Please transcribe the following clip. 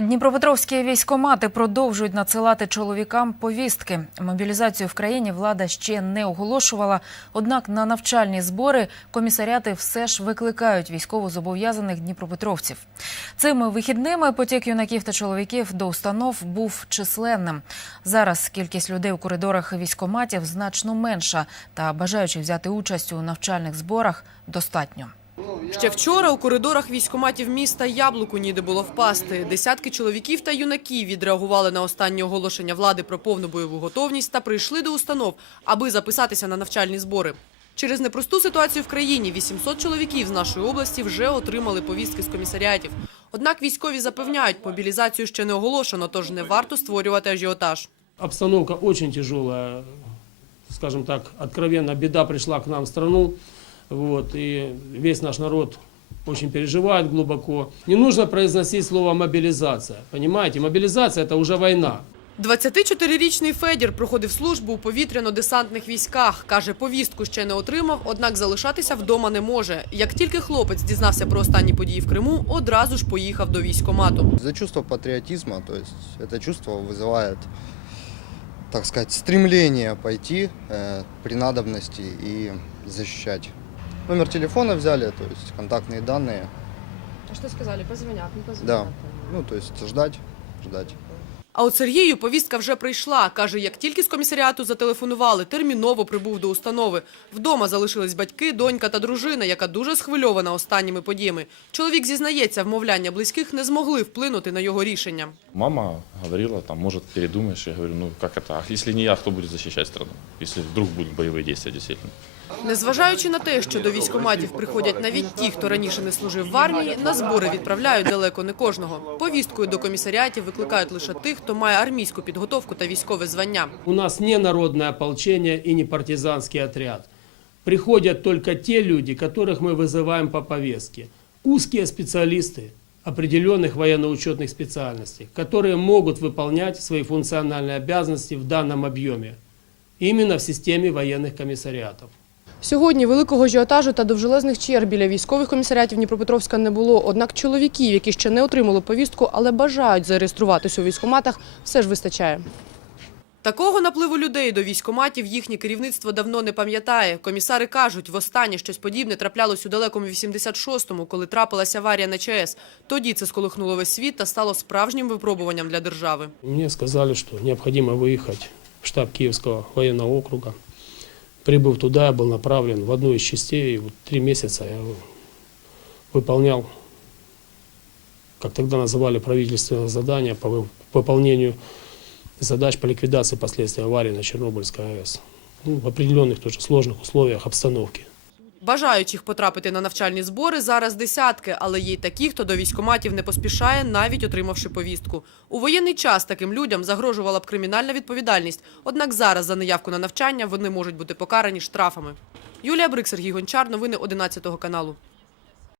Дніпропетровські військомати продовжують надсилати чоловікам повістки. Мобілізацію в країні влада ще не оголошувала. Однак на навчальні збори комісаріати все ж викликають військовозобов'язаних дніпропетровців. Цими вихідними потік юнаків та чоловіків до установ був численним. Зараз кількість людей у коридорах військоматів значно менша, та бажаючих взяти участь у навчальних зборах достатньо. Ще вчора у коридорах військоматів міста Яблуку ніде було впасти. Десятки чоловіків та юнаків відреагували на останнє оголошення влади про повну бойову готовність та прийшли до установ, аби записатися на навчальні збори. Через непросту ситуацію в країні 800 чоловіків з нашої області вже отримали повістки з комісаріатів. Однак військові запевняють, мобілізацію ще не оголошено, тож не варто створювати ажіотаж. Обстановка очень тяжелая, скажем так, откровенно беда пришла к нам в страну, вот, и весь наш народ очень переживает глубоко. Не нужно произносить слово мобилизация, понимаете? Мобилизация – это уже война. 24-річний Федір проходив службу у повітряно-десантних військах. Каже, повістку ще не отримав, однак залишатися вдома не може. Як тільки хлопець дізнався про останні події в Криму, одразу ж поїхав до військомату. За чувство патриотизма, то есть это чувство вызывает, так сказать, стремление пойти э, при надобности и защищать. Номер телефона взяли, то есть контактные данные, А что сказали? Позвонят, не да, ну то есть ждать, ждать. А от Сергію повістка вже прийшла. Каже, як тільки з комісаріату зателефонували, терміново прибув до установи. Вдома залишились батьки, донька та дружина, яка дуже схвильована останніми подіями. Чоловік зізнається, вмовляння близьких не змогли вплинути на його рішення. Мама говорила, там, может, передумаешь. Я говорю, ну это? А если не я, кто будет защищать страну? Если вдруг будут боевые действия, действительно. Незважаючи на те, що до військоматів приходять навіть ті, хто раніше не служив в армії, на збори відправляють далеко не кожного. Повісткою до комісаріатів викликають лише тих, хто має армійську підготовку та військове звання. У нас не народное ополчение и не партизанский отряд. Приходят только те люди, которых мы вызываем по повестке. Узкие специалисты определенных военно-учетных специальностей, которые могут выполнять свои функциональные обязанности в данном объеме. Именно в системе военных комиссариатов. Сьогодні великого ажіотажу та довжелезних черг біля військових комісаріатів Дніпропетровська не було. Однак чоловіків, які ще не отримали повістку, але бажають зареєструватися у військкоматах, все ж вистачає. Такого напливу людей до військоматів їхнє керівництво давно не пам'ятає. Комісари кажуть, востаннє щось подібне траплялось у далекому 86-му, коли трапилася аварія на ЧАЕС. Тоді це сколихнуло весь світ та стало справжнім випробуванням для держави. Мне сказали, что необходимо выехать в штаб Киевского военного округа. Прибыв туда, я был направлен в одну из частей. И вот три месяца я выполнял, как тогда называли, правительственное задание по вы- выполнению задач по ликвидации последствий аварии на Чернобыльской АЭС. Ну, в определенных тоже сложных условиях обстановки. Бажаючих потрапити на навчальні збори зараз десятки, але є й такі, хто до військоматів не поспішає, навіть отримавши повістку. У воєнний час таким людям загрожувала б кримінальна відповідальність. Однак зараз за неявку на навчання вони можуть бути покарані штрафами. Юлія Брик, Сергій Гончар. Новини 11 каналу.